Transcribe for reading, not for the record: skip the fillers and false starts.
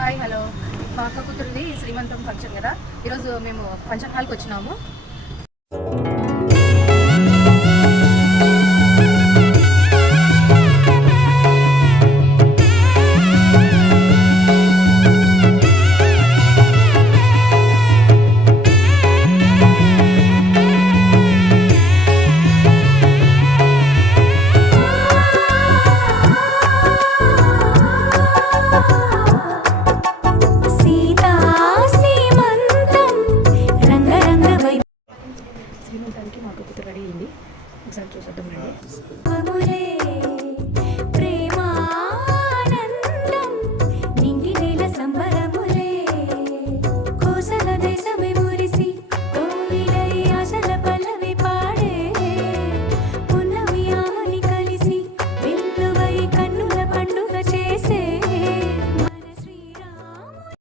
Hi hello మా అక్క కూతురిది శ్రీమంతం ఫంక్షన్ కదా ఈరోజు మేము ఫంక్షన్ హాల్కి వచ్చినాము.